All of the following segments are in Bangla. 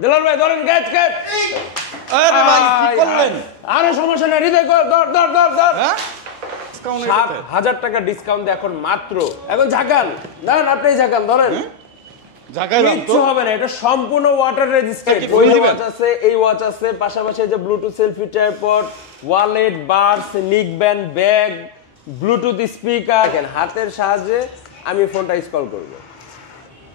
দুলাল ভাই ধরেন ক্যাচ ক্যাচ। আরে ভাই কি করলেন? আরে সমস্যা নাই, হৃদয় ধর ধর ধর ধর। হ্যাঁ 7,000 টাকা ডিসকাউন্ট এখন মাত্র। এখন ঝাকান দেন, আপনি ঝাকান ধরেন। জায়গায় কিচ্ছু হবে না, এটা সম্পূর্ণ ওয়াটার রেজিস্ট্যান্ট। ওই ওয়াচ আছে, এই ওয়াচ আছে, পাশাপাশি যে ব্লুটুথ সেলফি ট্রাইপড, ওয়ালেট, বার্স, neck band, bag, Bluetooth speaker. হাতের সাহায্যে আমি ফোনটা স্ক্রল করব।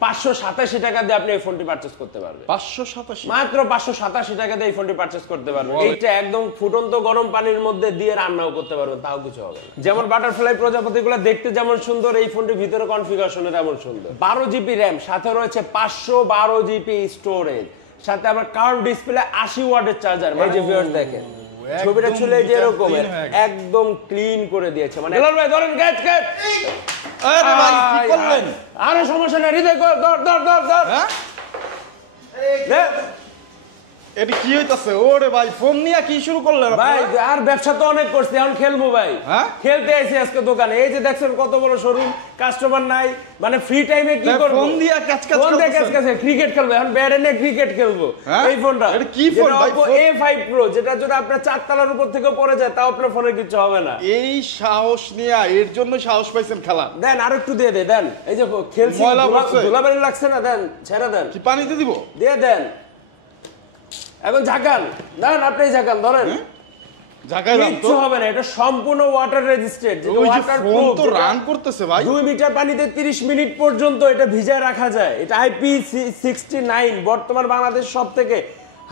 587 টাকা দিয়ে আপনি এই ফোনটি পারচেজ করতে পারবেন। 587 মাত্র 587 টাকা দিয়ে এই ফোনটি পারচেজ করতে পারবেন। এইটা একদম ফুটন্ত গরম পানির মধ্যে দিয়ে রান্নাও করতে পারবেন, তাও কিছু হবে না। যেমন বাটারফ্লাই প্রজাপতিগুলো দেখতে যেমন সুন্দর, এই ফোনটির ভিতরে কনফিগারেশনে তেমন সুন্দর। 12 জিবি র্যাম, সাথে রয়েছে 512 জিবি স্টোরেজ, সাথে আবার কার্ভ ডিসপ্লে, 80 ওয়াটের চার্জার। এই যে ভিউয়ার্স দেখেন ছবিটা ছিল যে এরকম একদম ক্লিন করে দিয়েছে। মানে দুলাল ভাই ধরেন ক্যাচ ক্যাচ। আরে ভাই কি করলেন? আরে সমস্যা নাই, হৃদয় ধর ধর ধর ধর। হ্যাঁ এটা কি হইতাছে? ওরে ভাই ফোন নিয়ে কি শুরু করলেন ভাই? আর ব্যবসা তো অনেক করছি, এখন খেলবো ভাই। খেলতে আইছি আজকে দোকানে। এই যে দেখছেন কত বড় শোরুম, কাস্টমার নাই, মানে ফ্রি টাইমে কি করব? ফোন দিয়ে ক্যাচ ক্যাচ ফোন দিয়ে ক্যাচ ক্যাচ ক্রিকেট খেলবো, এখন ব্যাট এনে ক্রিকেট খেলবো। এই ফোনটা এটা কি ফোন ভাই? Oppo A5 Pro, যেটা যদি আপনার 4 তলার উপর থেকে পড়ে যায় তাও আপনার ফোনে কিছু হবে না। এই সাহস নিয়ে, এর জন্য সাহস পাইছেন খেলা? দেন আর একটু দিয়ে দেন। এই যে খেলছি, ধুলাবালি লাগছে না, দেন ছেড়ে দেন। কি পানিতে দিব? দিয়ে দেন। এখন ঝাকান দেন, আপনি ঝাকান ধরেন। কিচ্ছু হবে না, এটা সম্পূর্ণ ওয়াটার রেজিস্ট্যান্ট। ওয়াটার ফোন তো রান করতেছে ভাই। 2 লিটার পানিতে 30 মিনিট পর্যন্ত এটা ভিজায় রাখা যায়। এটা IP69, বর্তমান বাংলাদেশ সবথেকে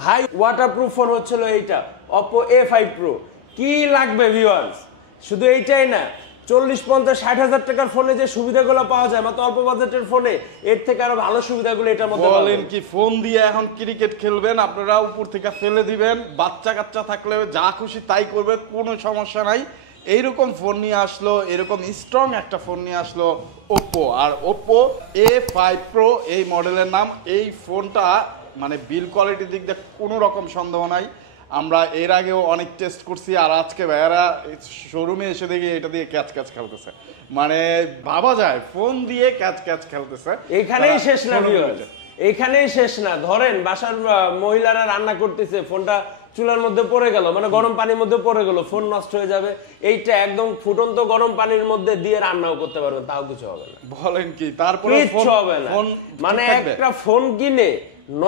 হাই ওয়াটারপ্রুফ ফোন হচ্ছিল এইটা, Oppo A5 Pro। কি লাগবে ভিউয়ার্স? শুধু এইটাই না, 40, 50, 60 হাজার টাকার ফোনে যে সুবিধাগুলো পাওয়া যায় মাত্র অল্প বাজেটের ফোনে, এর থেকে আরো ভালো সুবিধাগুলো এটার মধ্যে পাবেন। বলেন কি ফোন দিয়ে এখন ক্রিকেট খেলবেন, আপনারা উপর থেকে ফেলে দিবেন, বাচ্চা কাচ্চা থাকলে যা খুশি তাই করবে, কোনো সমস্যা নাই। এইরকম ফোন নিয়ে আসলো, এরকম স্ট্রং একটা ফোন নিয়ে আসলো Oppo। আর Oppo A5 Pro এই মডেলের নাম। এই ফোনটা মানে বিল কোয়ালিটির দিক দিয়ে কোনো রকম সন্দেহ নাই। আমরা এর আগেও অনেক টেস্ট করছি, আর আজকে ভাইয়ারা শোরুমে এসে দেখি এটা দিয়ে ক্যাচ ক্যাচ খেলতেছে। মানে ভাবা যায় ফোন দিয়ে ক্যাচ ক্যাচ খেলতেছে। এখানেই শেষ না ভিউয়ার্স, এখানেই শেষ না। ধরেন বাসার মহিলারা রান্না করতেছে, ফোনটা চুলার মধ্যে পড়ে গেল, মানে গরম পানির মধ্যে পড়ে গেল, ফোন নষ্ট হয়ে যাবে। এইটা একদম ফুটন্ত গরম পানির মধ্যে দিয়ে রান্নাও করতে পারবেন, তাও কিছু হবে না। বলেন কি? তারপরে কিচ্ছু হবে না। মানে একটা ফোন কিনে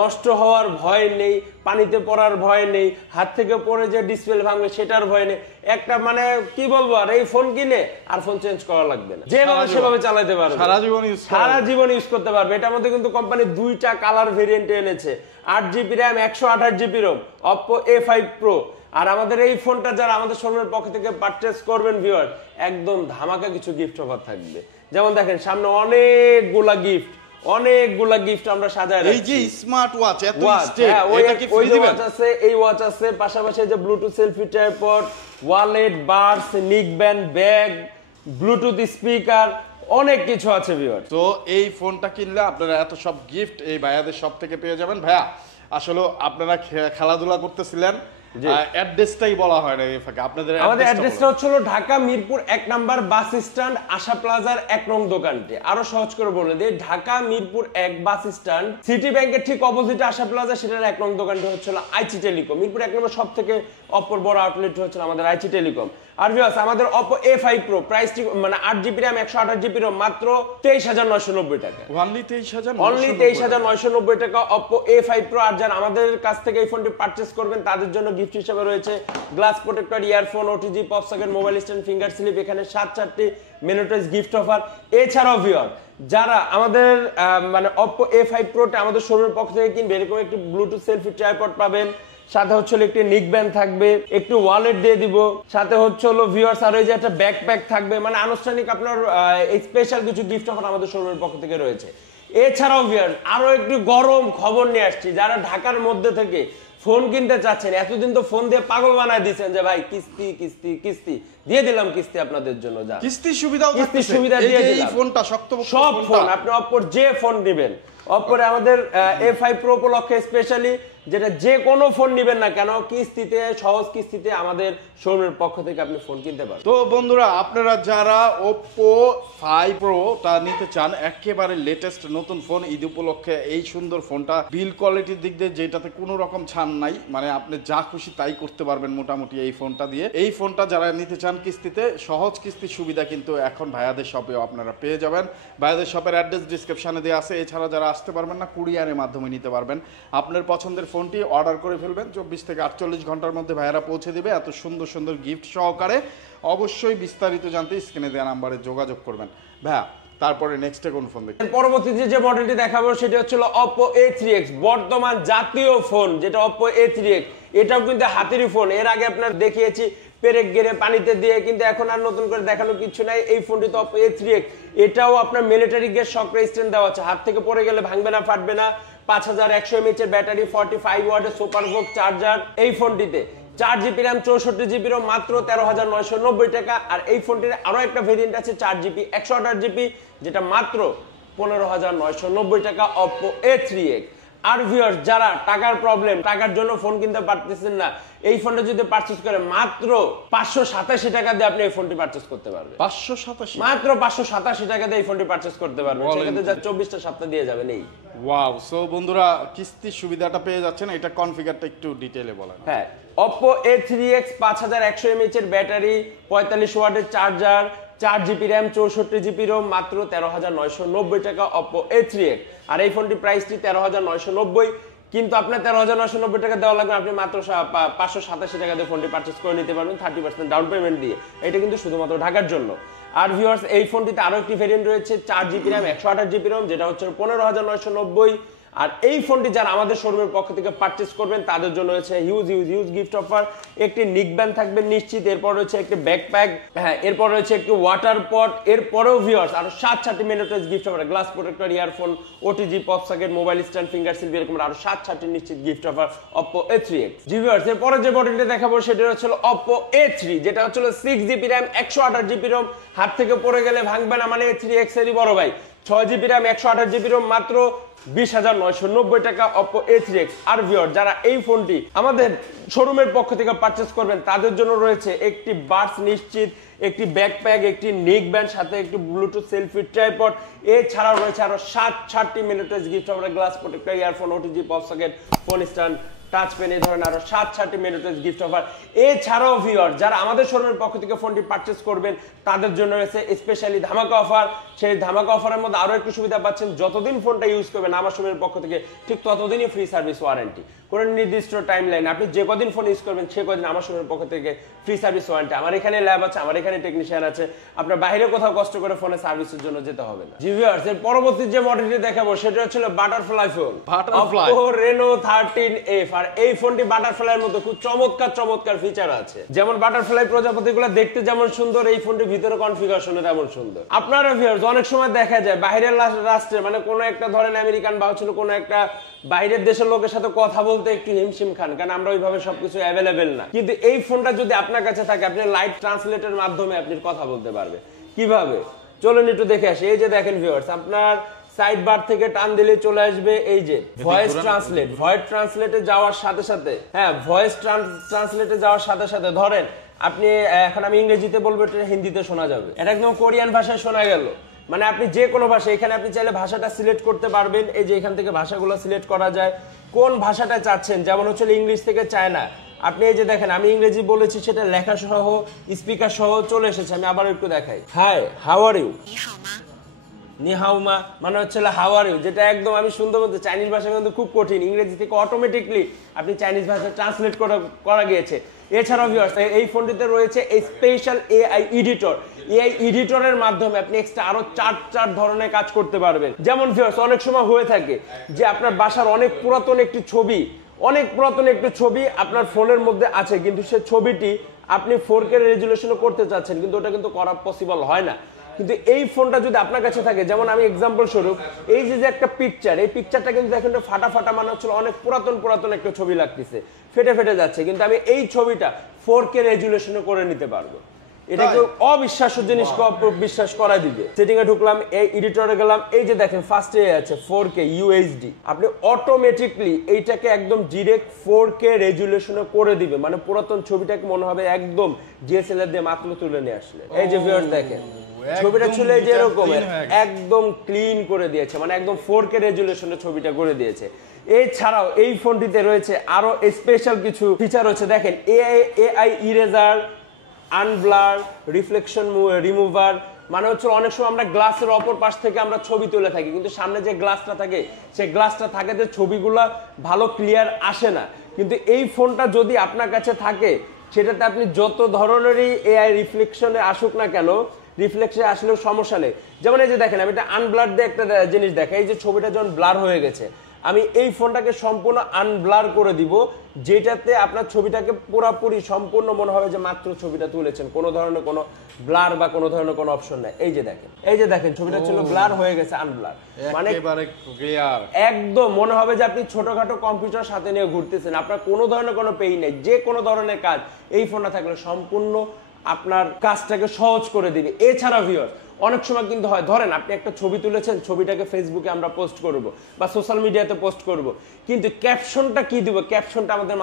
নষ্ট হওয়ার ভয় নেই, পানিতে পড়ার ভয় নেই, হাত থেকে পড়ে যে ডিসপ্লে ভাঙবে সেটার ভয় নেই। একটা মানে কি বলবো, আর এই ফোন কিনে আর ফোন চেঞ্জ করা লাগবে না, যেভাবে সেভাবে চালাতে পারবে, সারা জীবন ইউজ করতে পারবে। এটার মধ্যে কিন্তু কোম্পানি 2টা কালার ভেরিয়েন্ট এনেছে, 8 GB RAM, 128 GB ROM, Oppo A5 Pro। আর আমাদের এই ফোনটা যারা আমাদের শোরুমের পক্ষ থেকে পারচেজ করবেন ভিউয়ার, একদম ধামাকা কিছু গিফট অফার থাকবে। যেমন দেখেন সামনে অনেকগুলা গিফট আমরা সাজায় রাখছি। এই যে স্মার্ট ওয়াচ, এত স্টেট, এটা কি ফ্রি দিবেন? ওয়াচ আছে, এই ওয়াচ আছে, পাশাপাশি যে ব্লুটুথ সেলফি ট্রাইপড, ওয়ালেট, বার্স, neck band, bag, Bluetooth speaker, অনেক কিছু আছে ভিউয়ার। তো এই ফোনটা কিনলে আপনারা এত সব গিফট এই ভাইয়াদের সব থেকে পেয়ে যাবেন। ভাইয়া আসলে আপনারা খেলাধুলা করতেছিলেন, অ্যাড্রেসটাই বলা হয় না এই ফাঁকে, আপনাদের আমাদের অ্যাড্রেসটা হচ্ছে Dhaka Mirpur 1 number bus stand, Asha প্লাজার 1 নং দোকানটি। আরো সহজ করে বলে দিই, Dhaka Mirpur 1 bus stand, city ব্যাংকের ঠিক অপোজিটে আশা প্লাজা, সেটার 1 নং দোকানটি হচ্ছে আইচি টেলিকম। মিরপুর 1 নম্বর সব থেকে অপর বড় আউটলেট হচ্ছে আমাদের আইচি টেলিকম। আর ভিউয়ার্স আমাদের Oppo A5 Pro প্রাইসটি মানে 8 জিবি RAM 128 জিবি ROM মাত্র 23,990 টাকা। অনলি 23,990 টাকা Oppo A5 Pro। আর যারা আমাদের কাছ থেকে এই ফোনটি পারচেজ করবেন তাদের জন্য গিফট হিসেবে রয়েছে glass protector, earphone, OTG, pop socket, mobile stand, finger slip. এখানে 7-4টি মেনুটাইজ গিফট অফার। এছাড়াও ভিউয়ার যারা আমাদের মানে Oppo A5 Pro টা আমাদের শোরুমের পক্ষ থেকে কিনবে, এরকম একটি ব্লুটুথ সেলফি ট্রাইপড পাবেন, সাথে হচ্ছে একটি নিক ব্যান্ড থাকবে, একটু ওয়ালেট দিয়ে দিব, সাথে হচ্ছে ভিউয়ার্স আর ওই যে একটা ব্যাকপ্যাক থাকবে। মানে আনুষ্ঠানিক আপনার স্পেশাল কিছু গিফট অফার আমাদের শোরুমের পক্ষ থেকে রয়েছে। এছাড়াও ভিউয়ার্স আরো একটু গরম খবর নিয়ে আসছি, যারা ঢাকার মধ্যে থেকে ফোন কিনতে চাচ্ছেন, এতদিন তো ফোন দিয়ে পাগল বানায় দিয়েছেন যে ভাই কিস্তি কিস্তি কিস্তি দিয়ে দিলাম, কিস্তি আপনাদের জন্য যা কিস্তি সুবিধাও কিস্তি থাকতেছে। সুবিধা এই দিয়ে যে এই দিলাম। ফোনটা শক্তপোক্ত সব ফোনটা। ফোন আপনি অপ্পোর যে ফোন নেবেন, অপ্পোর আমাদের A5 Pro উপলক্ষে স্পেশালি যেটা যে কোনো ফোন নেবেন না কেন কিস্তিতে, সহজ কিস্তিতে আমাদের শোরুমের পক্ষ থেকে আপনি ফোন কিনতে পারেন। তো বন্ধুরা, আপনারা যারা Oppo 5 Pro টা নিতে চান, একেবারে লেটেস্ট নতুন ফোন, ঈদ উপলক্ষে এই সুন্দর ফোনটা, বিল কোয়ালিটির দিক দিয়ে যেটাতে কোনো রকম ছাড় নাই, মানে আপনি যা খুশি তাই করতে পারবেন মোটামুটি এই ফোনটা দিয়ে। এই ফোনটা যারা নিতে চান কিস্তিতে, সহজ কিস্তির সুবিধা কিন্তু এখন ভাইয়াদের শপেও আপনারা পেয়ে যাবেন। ভাইয়াদের শপের অ্যাড্রেস ডিসক্রিপশনে দেওয়া আছে। এছাড়া যারা আসতে পারবেন না, কুরিয়ারের মাধ্যমে নিতে পারবেন। আপনার পছন্দের ফোনটি অর্ডার করে ফেলবেন, 24 থেকে 48 ঘন্টার মধ্যে ভাইয়ারা পৌঁছে দিবে এত সুন্দর সুন্দর গিফট সহকারে। অবশ্যই বিস্তারিত জানতে স্ক্রিনে দেওয়া নাম্বারে যোগাযোগ করবেন। ভাইয়া, তারপরে নেক্সটে কোন ফোন দেখবেন? পরবর্তীতে যে মডেলটি দেখাবো সেটা হচ্ছিল Oppo A3X, বর্তমান জাতীয় ফোন যেটা Oppo A3X। এটাও কিন্তু হাতেরই ফোন। এর আগে আপনার দেখিয়েছি পেরেক গেড়ে পানিতে দিয়ে, কিন্তু এখন আর নতুন করে দেখানো কিছু নাই। এই ফোনটি তো Oppo A3X, এটাও আপনার মিলিটারি গ্রেড শক স্ট্যান্ড দেওয়া আছে, হাত থেকে পড়ে গেলে ভাঙবে না, ফাটবে না। 5100 mAh এর ব্যাটারি, 45 ওয়াটের সুপারভোক চার্জার এই ফোনটিতে। 4GB RAM 64GB ROM, মাত্র 13,990 টাকা। আর এই ফোনটির আরো একটা ভেরিয়েন্ট আছে 4GB 128GB, যেটা মাত্র 15,990 টাকা, Oppo A3X। আর ভিউয়ার্স, যারা টাকার প্রবলেম, টাকার জন্য ফোন কিনতে পারতেছেন না, এই ফোনটা যদি পারচেজ করে মাত্র 587 টাকা দিয়ে আপনি এই ফোনটি পারচেজ করতে পারবেন। 587? মাত্র 587 টাকা দিয়ে এই ফোনটি পারচেজ করতে পারবেন। সেক্ষেত্রে যা 24টা সপ্তাহ দিয়ে যাবেন। এই ওয়াও! সো বন্ধুরা, কিস্তির সুবিধাটা পেয়ে যাচ্ছেন। এটা কনফিগারটা একটু ডিটেইলে বলেন। হ্যাঁ, Oppo A3X 5100 mAh এর ব্যাটারি, 45 ওয়াটের charger, 4GB RAM 64GB ROM, মাত্র 13,990 টাকা, Oppo A3X। আর এই ফোনটি প্রাইসটি 13,990, কিন্তু আপনার 13,990 টাকা দেওয়া লাগবে, আপনি মাত্র 587 টাকা দিয়ে ফোনটি পারচেজ করে নিতে পারবেন 30% ডাউন পেমেন্ট দিয়ে। এটা কিন্তু শুধুমাত্র ঢাকার জন্য। আর ভিউয়ার্স, এই ফোনটিতে আরো একটি ভেরিয়েন্ট রয়েছে 4GB RAM 128GB ROM, যেটা হচ্ছে 15,990। আর এই ফোনটি যারা আমাদের শোরুমের পক্ষ থেকে পারচেজ করবেন তাদের জন্য রয়েছে হিউজ গিফট অফার। একটি নিক ব্যান্ড থাকবে নিশ্চিত, এরপর রয়েছে একটি ব্যাকপ্যাক, হ্যাঁ, এরপর রয়েছে একটি ওয়াটার পট, এরপরেও ভিউয়ার্স আরো 7-8টি মিনিটেজ gift offer, glass protector, earphone, OTG, pop socket, mobile stand, finger selfie, এরকম আরো 7-8টি নিশ্চিত গিফট অফার Oppo A3X। জি ভিউয়ার্স, এরপরে যে মডেলটি দেখাবো সেটা হচ্ছে Oppo A3, যেটা হচ্ছে 6GB RAM 128GB ROM, হাত থেকে পড়ে গেলে ভাঙবে না, মানে A3X এরই বড় ভাই। 6GB RAM 128GB ROM, মাত্র 20,990 টাকা, Oppo A3X। আর ভিউয়ার, যারা এই ফোনটি আমাদের শোরুমের পক্ষ থেকে পারচেজ করবেন তাদের জন্য রয়েছে একটি বাডস নিশ্চিত, একটি ব্যাকপ্যাক, একটি নেক ব্যান্ড, সাথে একটি ব্লুটুথ সেলফি ট্রাইপড। এছাড়াও রয়েছে আরো 7-8টি মিনিটেজ gift offer, glass protector, earphone, OTG, pop socket, phone stand, touch pen, এই ধরনের আরো 7-8টি মিনিটেজ গিফট অফার। এছাড়াও ভিউয়ার, যারা আমাদের শোরুমের পক্ষ থেকে ফোনটি পারচেজ করবেন তাদের জন্য রয়েছে স্পেশালি ধামাকা অফার। সেই ধামাকা অফারের মধ্যে আরো একটু সুবিধা পাচ্ছেন, যতদিন ফোনটা ইউজ করবেন আমার শোরুমের পক্ষ থেকে ঠিক ততদিনই ফ্রি সার্ভিস ওয়ারেন্টি। কোনো নির্দিষ্ট টাইম লাইন, আপনি যে কদিন ফোন ইউজ করবেন সে কদিন আমার শোরুমের পক্ষ থেকে ফ্রি সার্ভিস ওয়ারেন্টি। আমার এখানে ল্যাব আছে, আমার এখানে টেকনিশিয়ান আছে, আপনার বাইরে কোথাও কষ্ট করে ফোনে সার্ভিসের জন্য যেতে হবে না। জি ভিউয়ার্স, এর পরবর্তী যে মডেলটি দেখাবো সেটা হচ্ছে butterfly phone, Oppo Reno 13F। আর এই ফোনটি বাটারফ্লাইয়ের মতো খুব চমৎকার ফিচার আছে। যেমন বাটারফ্লাই প্রজাপতিগুলো দেখতে যেমন সুন্দর, এই ফোনটির ভিতরে কনফিগারেশনও তেমন সুন্দর। আপনারা ভিউয়ার্স, অনেক সময় দেখা যায় বাইরের রাষ্ট্রে, মানে কোনো একটা ধরেন আমেরিকান বা হচ্ছে কোনো একটা বাইরের দেশের লোকের সাথে কথা বলতে একটু হিমশিম খান, কারণ আমরা ওইভাবে সবকিছু অ্যাভেলেবেল না। কিন্তু এই ফোনটা যদি আপনার কাছে থাকে, আপনি লাইভ ট্রান্সলেটের মাধ্যমে আপনি কথা বলতে পারবেন। কিভাবে চলুন একটু দেখে আসি। এই যে দেখেন ভিউয়ার্স, আপনার সাইড বার থেকে টান দিলে চলে আসবে এই যে ভয়েস ট্রান্সলেট। ভয়েস ট্রান্সলেটে যাওয়ার সাথে সাথে, হ্যাঁ, ভয়েস ট্রান্সলেটে যাওয়ার সাথে সাথে ধরেন আপনি এখন আমি ইংরেজিতে বলবো, এটা হিন্দিতে শোনা যাবে, এটা একদম কোরিয়ান ভাষায় শোনা গেল। মানে আপনি যে কোনো ভাষা, এখানে আপনি চাইলে ভাষাটা সিলেক্ট করতে পারবেন। এই যে এখান থেকে ভাষাগুলো সিলেক্ট করা যায়, কোন ভাষাটা চাচ্ছেন। যেমন হচ্ছে ইংলিশ থেকে চায়না, আপনি এই যে দেখেন আমি ইংরেজি বলেছি, সেটা লেখা সহ স্পিকার সহ চলে এসেছে। আমি আবার একটু দেখাই, হাই হাউ আর ইউ, নিহাউমা মানে হচ্ছে হাউ আর ইউ, যেটা একদম আমি সুন্দর বলতে, চাইনিজ ভাষা কিন্তু খুব কঠিন, ইংরেজি থেকে অটোমেটিকলি আপনি চাইনিজ ভাষা ট্রান্সলেট করা গিয়েছে। এছাড়াও ভিউয়ার্স, এই ফোনটিতে রয়েছে এই স্পেশাল এআই এডিটর। এআই এডিটরের মাধ্যমে আপনি এক্সট্রা আরো 4 ধরনের কাজ করতে পারবেন। যেমন ভিউয়ার্স, অনেক সময় হয়ে থাকে যে আপনার বাসার অনেক পুরাতন একটি ছবি আপনার ফোনের মধ্যে আছে, কিন্তু সেই ছবিটি আপনি 4K রেজুলেশনে করতে চাচ্ছেন, কিন্তু ওটা কিন্তু করা পসিবল হয় না। কিন্তু এই ফোনটা যদি আপনার কাছে থাকে, যেমন আমি এক্সাম্পল স্বরূপ এই যে একটা পিকচার, এই পিকচারটা কিন্তু দেখেন ফাটা ফাটা মানে হচ্ছে অনেক পুরাতন একটা ছবি লাগতেছে, ফেটে ফেটে যাচ্ছে, কিন্তু আমি এই ছবিটা 4K রেজুলেশনে করে নিতে পারবো। এটা কেউ অবিশ্বাস্য জিনিস বিশ্বাস করাই দিবে। সেটিং এ ঢুকলাম, এই এডিটরে গেলাম, এই যে দেখেন ফার্স্টে আছে 4K UHD, আপনি অটোমেটিকলি এইটাকে একদম ডিরেক্ট 4K রেজুলেশনে করে দিবে, মানে পুরাতন ছবিটাকে মনে হবে একদম DSLR দিয়ে মাত্র তুলে নিয়ে আসলে। এই যে ভিউয়ার্স দেখেন ছবিটা ছিল এই যে এরকম একদম ক্লিন করে দিয়েছে, মানে একদম 4K রেজুলেশনে ছবিটা করে দিয়েছে। এছাড়াও এই ফোনটিতে রয়েছে আরো স্পেশাল কিছু ফিচার রয়েছে, দেখেন AI ইরেজার, আনব্লার, রিফ্লেকশন রিমুভার, মানে হচ্ছে অনেক সময় আমরা গ্লাসের অপর পাশ থেকে আমরা ছবি তুলে থাকি, কিন্তু সামনে যে গ্লাসটা থাকে সেই গ্লাসটা থাকে যে ছবিগুলা ভালো ক্লিয়ার আসে না, কিন্তু এই ফোনটা যদি আপনার কাছে থাকে সেটাতে আপনি যত ধরনেরই AI রিফ্লেকশনে আসুক না কেন, রিফ্লেকশনে আসলেও সমস্যা নেই। যেমন এই যে দেখেন আমি একটা আনব্লার দিয়ে একটা জিনিস দেখাই, এই যে ছবিটা যখন ব্লার হয়ে গেছে, আমি এই ফোনটাকে সম্পূর্ণ আনব্লার করে দিব, যেটাতে আপনার ছবিটাকে পুরোপুরি সম্পূর্ণ মনে হবে যে মাত্র ছবিটা তুলেছেন, কোনো ধরনের কোনো ব্লার বা কোনো ধরনের কোনো অপশন নাই। এই যে দেখেন ছবিটা ছিল ব্লার হয়ে গেছে আনব্লার, মানে একেবারে ক্লিয়ার, একদম মনে হবে যে আপনি ছোটখাটো কম্পিউটার সাথে নিয়ে ঘুরতেছেন, আপনার কোনো ধরনের কোনো পেইন নেই, যে কোনো ধরনের কাজ এই ফোনটা থাকলে সম্পূর্ণ আপনার কাজটাকে সহজ করে দিবে। এছাড়া ভিউয়ার্স অনেক সময় কিন্তু হয়, ধরেন আপনি একটা ছবি তুলেছেন, ছবিটাকে ফেসবুকে আমরা পোস্ট করব বা সোশ্যাল মিডিয়াতে পোস্ট করব, কিন্তু ক্যাপশনটা কি দিব, ক্যাপশনটা আমাদের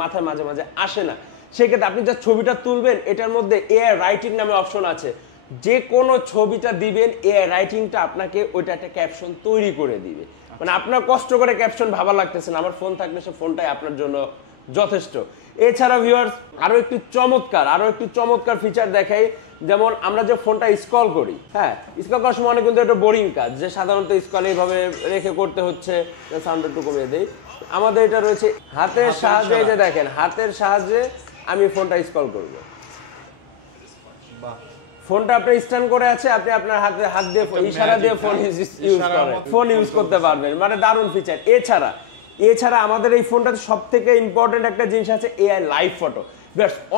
মাথায় মাঝে মাঝে আসে না। সেক্ষেত্রে আপনি যা ছবিটা তুলবেন এটার মধ্যে AI রাইটিং নামে অপশন আছে, যে কোনো ছবিটা দিবেন AI রাইটিংটা আপনাকে ওইটা একটা ক্যাপশন তৈরি করে দিবে, মানে আপনার কষ্ট করে ক্যাপশন ভাবা লাগতেছে না, আমার ফোন থাকলে সে ফোনটাই আপনার জন্য যথেষ্ট। এছাড়া ভিউয়ার্স আরো একটি চমৎকার ফিচার দেখাই, যেমন আমরা যে ফোনটা স্ক্রল করি, হ্যাঁ স্ক্রল করার সময় অনেক কিন্তু একটা বোরিং কাজ, যে সাধারণত স্ক্রল এইভাবে রেখে করতে হচ্ছে, সাউন্ড একটু কমিয়ে দেই, আমাদের এটা রয়েছে হাতের সাহায্যে, যে দেখেন হাতের সাহায্যে আমি ফোনটা স্ক্রল করব, ফোনটা আপনি স্ট্যান্ড করে আছে, আপনি আপনার হাত দিয়ে ইশারা দিয়ে ফোন ইউজ করতে পারবেন, মানে দারুণ ফিচার। এছাড়া আমাদের এই ফোনটাতে সবথেকে ইম্পর্টেন্ট একটা জিনিস আছে AI লাইভ ফটো।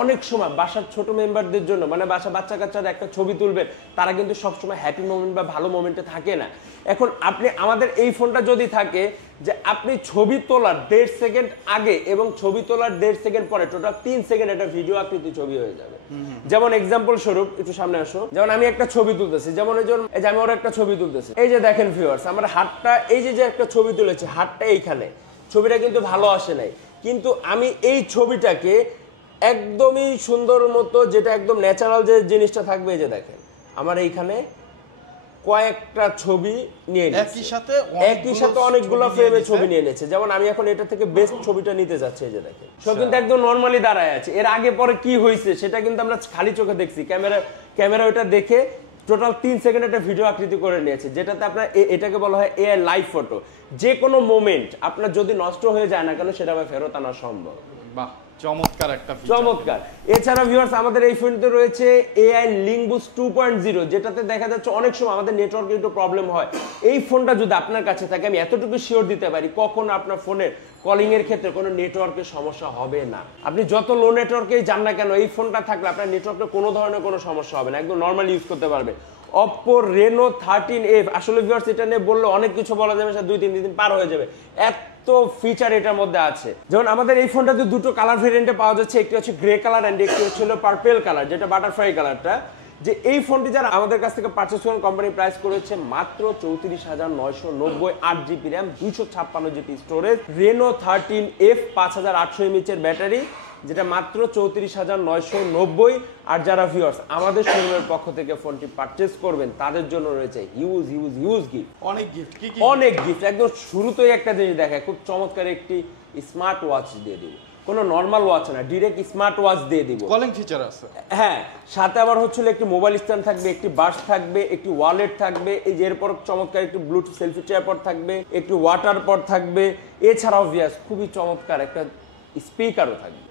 অনেক সময় বাসার ছোট মেম্বারদের জন্য, মানে বাসা বাচ্চা কাচ্চারা একটা ছবি তুলবেন, তারা কিন্তু সবসময় হ্যাপি মোমেন্ট বা ভালো মোমেন্টে থাকে না। এখন আপনি আমাদের এই ফোনটা যদি থাকে যে আপনি ছবি তোলার 1.5 সেকেন্ড আগে এবং ছবি তোলার 1.5 সেকেন্ড পরে টোটাল 3 সেকেন্ড একটা ভিডিও আকৃতি ছবি হয়ে যাবে। যেমন এক্সাম্পল স্বরূপ একটু সামনে আসো, যেমন আমি একটা ছবি তুলতেছি, যেমন এই যে আমি ওর একটা ছবি তুলতেছি, এই যে দেখেন ভিউয়ার্স আমার হাতটা, এই যে একটা ছবি তুলেছি হাতটা এইখানে, ছবিটা কিন্তু ভালো আসে নাই, কিন্তু আমি এই ছবিটাকে একদমই সুন্দর মতো, যেটা একদম ন্যাচারাল যে জিনিসটা থাকবে, এই যে দেখেন আমার এইখানে কয়েকটা ছবি নিয়ে একই সাথে অনেকগুলো ফ্রেমে ছবি নিয়ে নিয়েছে। যেমন আমি এখন এটা থেকে বেস্ট ছবিটা নিতে যাচ্ছি, এই যে দেখেন সব কিন্তু একদম নর্মালি দাঁড়ায় আছে, এর আগে পরে কি হয়েছে সেটা কিন্তু আমরা খালি চোখে দেখছি, ক্যামেরা ওটা দেখে টোটাল 3 সেকেন্ড একটা ভিডিও আকৃতি করে নিয়েছে, যেটাতে আপনার এটাকে বলা হয় AI লাইভ ফটো। যে কোনো মোমেন্ট আপনার যদি নষ্ট হয়ে যায় না কেন সেটা ফেরত আনা সম্ভব। বাহ, চমৎকার একটা ফিচার, চমৎকার। এছাড়া ভিউয়ার্স আমাদের এই ফোনটিতে রয়েছে AI লিঙ্ক বুস্ট 2.0, যেটাতে দেখা যাচ্ছে অনেক সময় আমাদের নেটওয়ার্কে একটু প্রবলেম হয়, এই ফোনটা যদি আপনার কাছে থাকে আমি এতটুকু শিওর দিতে পারি কখনো আপনার ফোনের কলিং এর ক্ষেত্রে কোনো নেটওয়ার্কের সমস্যা হবে না। আপনি যত লো নেটওয়ার্কেই যান না কেন এই ফোনটা থাকলে আপনার নেটওয়ার্কে কোনো ধরনের কোনো সমস্যা হবে না, একদম নর্মালি ইউজ করতে পারবে। Oppo Reno 13F, আসলে ভিউয়ার্স এটা নিয়ে বললে অনেক কিছু বলা যাবে, 2-3 দিন পার হয়ে যাবে, এত ফিচার এটার মধ্যে আছে। যেমন আমাদের এই ফোনটাতে দুটো কালার ভেরিয়েন্টে পাওয়া যাচ্ছে, একটি হচ্ছে গ্রে কালার এন্ড একটি হচ্ছে পার্পল কালার, যেটা বাটারফ্লাই কালারটা। যে এই ফোনটি যারা আমাদের কাছ থেকে পারচেজ করেন, কোম্পানি প্রাইস করেছে মাত্র 34,990, 8GB RAM, 256GB storage, Reno 13F 5800 mAh এর ব্যাটারি, যেটা মাত্র 34,990। আর যারা ভিউয়ার্স আমাদের শোরুমের পক্ষ থেকে ফোনটি পারচেজ করবেন তাদের জন্য রয়েছে হিউজ গিফট, অনেক গিফট। একদম শুরুতেই একটা জিনিস দেখায়, খুব চমৎকার একটি স্মার্ট ওয়াচ দিয়ে দিব, কোনো নরমাল ওয়াচ না, ডাইরেক্ট স্মার্ট ওয়াচ দিয়ে দিব, কলিং ফিচার আছে, হ্যাঁ সাথে আবার হচ্ছিল একটি মোবাইল স্ট্যান্ড থাকবে, একটি বাস থাকবে, একটি ওয়ালেট থাকবে, এই যে এরপর চমৎকার একটি ব্লুটুথ সেলফি ট্রাইপড থাকবে, একটি ওয়াটার পড থাকবে, এছাড়াও ভিউয়ার্স খুবই চমৎকার একটা স্পিকারও থাকবে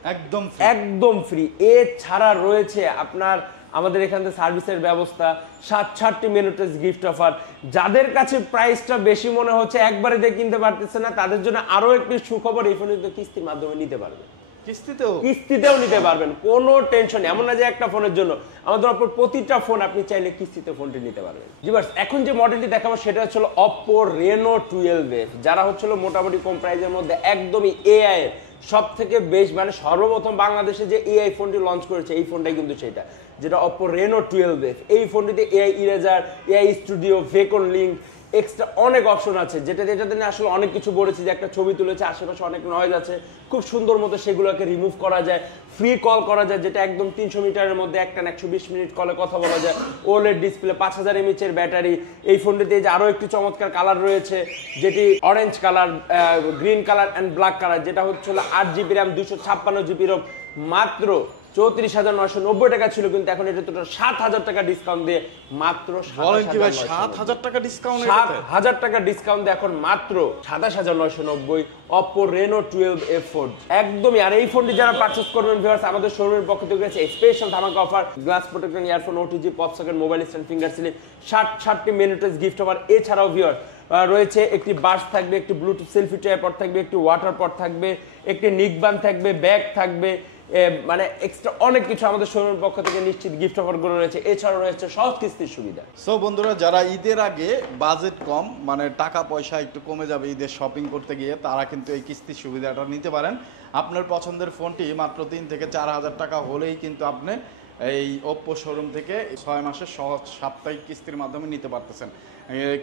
একদম ফ্রি। এছাড়া রয়েছে আপনার আমাদের এখানে সার্ভিসের ব্যবস্থা, 60 মিনিটের গিফট অফার। যাদের কাছে প্রাইসটা বেশি মনে হচ্ছে একবারে দিয়ে কিনতে পারতেছে না, তাদের জন্য আরো একটি সুখবর, এই ফোন কিস্তির মাধ্যমে নিতে পারবে। কিস্তিতেও নিতে পারবেন, কোনো টেনশন নেই। এমন না যে একটা ফোনের জন্য, আমাদের অপর প্রতিটা ফোন আপনি চাইলে কিস্তিতে ফোনটি নিতে পারবেন। ভিউয়ার্স, এখন যে মডেলটি দেখাবো সেটা হচ্ছে Oppo Reno 12F, যারা হচ্ছিল মোটামুটি কম প্রাইসের মধ্যে একদমই এআই এর সব থেকে বেশ, মানে সর্বপ্রথম বাংলাদেশে যে এআই ফোনটি লঞ্চ করেছে এই ফোনটাই কিন্তু সেটা, যেটা Oppo Reno 12F। এই ফোনটিতে এআই ইরেজার, এআই স্টুডিও, ভেকন লিঙ্ক, এক্সট্রা অনেক অপশন আছে, যেটাতে আসলে অনেক কিছু বলেছি, যে একটা ছবি তুলেছে আশেপাশে অনেক নয়েজ আছে, খুব সুন্দর মতো সেগুলোকে রিমুভ করা যায়, ফ্রি কল করা যায়, যেটা একদম 300 মিটারের মধ্যে একটা 120 মিনিট কলে কথা বলা যায়, ওলেড ডিসপ্লে, 5000 mAh এর ব্যাটারি। এই ফোনটিতে যে আরো একটি চমৎকার কালার রয়েছে, যেটি orange colour, green colour and black colour, যেটা হচ্ছে 8GB RAM 256GB ROM, মাত্র 34,990 টাকা ছিল, কিন্তু এখন এটা টোটাল 7,000 টাকা ডিসকাউন্ট দিয়ে মাত্র 7,000 টাকা ডিসকাউন্ট, 7,000 টাকা ডিসকাউন্ট দিয়ে এখন মাত্র 27,990 Oppo Reno 12F ফোন একদমই। আর এই ফোনটি যারা পারচেজ করবেন ভিউয়ার্স, আমাদের শোরুমের পক্ষ থেকে রয়েছে স্পেশাল ধামাকা offer, glass protector, earphone, OTG, pop socket, mobile stand, finger সিলিং, 60টি মিনিটেজ গিফট অফার। এছাড়াও ভিউয়ার্স রয়েছে একটি বাস থাকবে, একটি ব্লুটুথ সেলফি ট্রাইপড থাকবে, একটি ওয়াটার পট থাকবে, একটি নিকবান থাকবে, ব্যাগ থাকবে, মানে এক্সট্রা অনেক কিছু আমাদের শোরুমের পক্ষ থেকে নিশ্চিত গিফট অফার গুলো রয়েছে। এছাড়াও রয়েছে সহজ কিস্তির সুবিধা। সো বন্ধুরা, যারা ঈদের আগে বাজেট কম, মানে টাকা পয়সা একটু কমে যাবে ঈদের শপিং করতে গিয়ে, তারা কিন্তু এই কিস্তির সুবিধাটা নিতে পারেন। আপনার পছন্দের ফোনটি মাত্র 3 থেকে 4,000 টাকা হলেই কিন্তু আপনি এই Oppo শোরুম থেকে 6 মাসের সহজ সাপ্তাহিক কিস্তির মাধ্যমে নিতে পারতেছেন।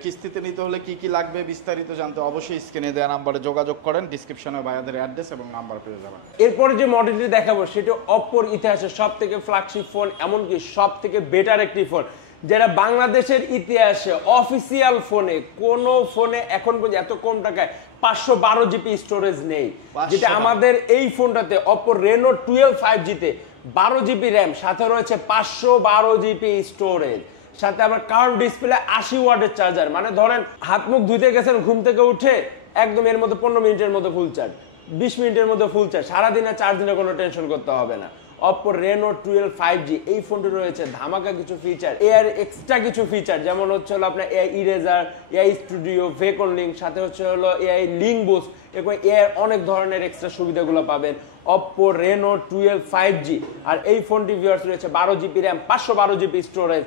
কিস্তিতে নিতে হলে কি কি লাগবে বিস্তারিত জানতে অবশ্যই স্ক্রিনে দেওয়া নাম্বারে যোগাযোগ করেন, ডিসক্রিপশনে ভাইয়াদের অ্যাড্রেস এবং নাম্বার পেয়ে যাবেন। এরপরে যে মডেলটি দেখাবো সেটা Oppoর ইতিহাসের সব থেকে ফ্ল্যাগশিপ ফোন, এমনকি সব থেকে বেটার একটি ফোন, যেটা বাংলাদেশের ইতিহাসে অফিসিয়াল ফোনে কোনো ফোনে এখন পর্যন্ত এত কম টাকায় 512GB স্টোরেজ নেই, যেটা আমাদের এই ফোনটাতে Oppo Reno 12 5G তে 12GB RAM, সাথে রয়েছে 512GB স্টোরেজ, সাথে আবার কার্ভ ডিসপ্লে, 80 ওয়াটের চার্জার। মানে ধরেন হাত মুখ ধুইতে গেছেন, ঘুম থেকে উঠে একদম এর মধ্যে 15 মিনিটের মধ্যে ফুল চার্জ, 20 মিনিটের মধ্যে ফুল চার্জ, সারাদিনে চার্জ দিনে কোনো টেনশন করতে হবে না। Oppo Reno 12 5G এই ফোনটি রয়েছে ধামাকা কিছু ফিচার, এআই এক্সট্রা কিছু ফিচার, যেমন হচ্ছে হলো আপনার এআই ইরেজার, এআই স্টুডিও, ভেকন লিঙ্ক, সাথে হচ্ছে হলো এআই লিঙ্ক বুস্ট, এবং এআই অনেক ধরনের এক্সট্রা সুবিধাগুলো পাবেন Oppo Reno 12 5G। আর এই ফোনটি ভিউয়ার্স রয়েছে 12GB RAM, 512GB স্টোরেজ,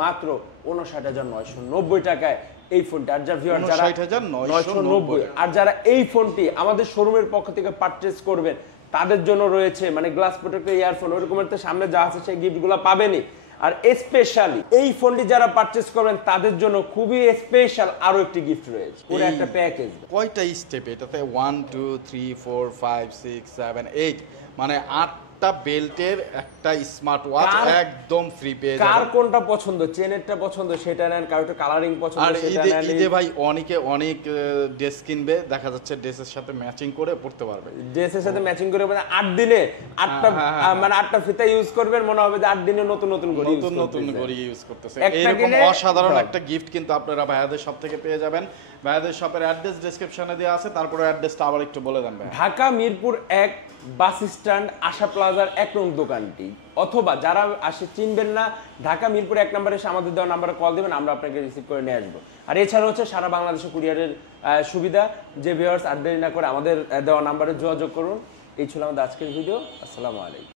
মাত্র 59,990 টাকায় এই ফোনটি। আর যারা ভিউয়ার যারা 59,990, আর যারা এই ফোনটি আমাদের শোরুমের পক্ষ থেকে পারচেজ করবেন তাদের জন্য রয়েছে মানে গ্লাস প্রোটেক্টর, ইয়ারফোন, ওরকমের তো সামনে যা আছে সেই গিফটগুলো পাবেনই। আর স্পেশালি এই ফোনটি যারা পারচেজ করবেন তাদের জন্য খুবই স্পেশাল আরো একটি গিফট রয়েছে, পুরো একটা প্যাকেজ। কয়টা স্টেপ এটাতে? 1 2 3 4 5 6 7 8, মানে 8টা বেল্টের একটা স্মার্ট ওয়াচ একদম ফ্রি পেয়ে যাবেন। কার কোনটা পছন্দ, চেনেরটা পছন্দ সেটা নেন, কারোটা কালারিং পছন্দ সেটা নেন। ঈদে ভাই অনেক ড্রেস কিনবে, দেখা যাচ্ছে ড্রেসের সাথে ম্যাচিং করে পড়তে পারবে, ড্রেসের সাথে ম্যাচিং করে, মানে 8 দিনে 8টা মানে 8টা ফিতা ইউজ করবেন, মনে হবে যে 8 দিনে নতুন ঘড়ি ইউজ করতেছে। এরকম অসাধারণ একটা গিফট কিন্তু আপনারা ভাইয়াদের শপ থেকে পেয়ে যাবেন। ভাইয়াদের শপের অ্যাড্রেস ডেসক্রিপশনে দেওয়া আছে, তারপরে অ্যাড্রেসটা আবার একটু বলে দেন ভাই। ঢাকা মিরপুর 1 বাস স্ট্যান্ড আশা প্লাজার 1 নং দোকানটি, অথবা যারা আসে চিনবেন না, ঢাকা মিরপুর 1 নম্বরে এসে আমাদের দেওয়া নাম্বারে কল দিবেন, আমরা আপনাকে রিসিভ করে নিয়ে আসবো। আর এছাড়া হচ্ছে সারা বাংলাদেশে কুরিয়ারের সুবিধা, যে ভিউয়ার্স আর দেরি না করে আমাদের দেওয়া নাম্বারে যোগাযোগ করুন। এই ছিল আমাদের আজকের ভিডিও। আসসালামু আলাইকুম।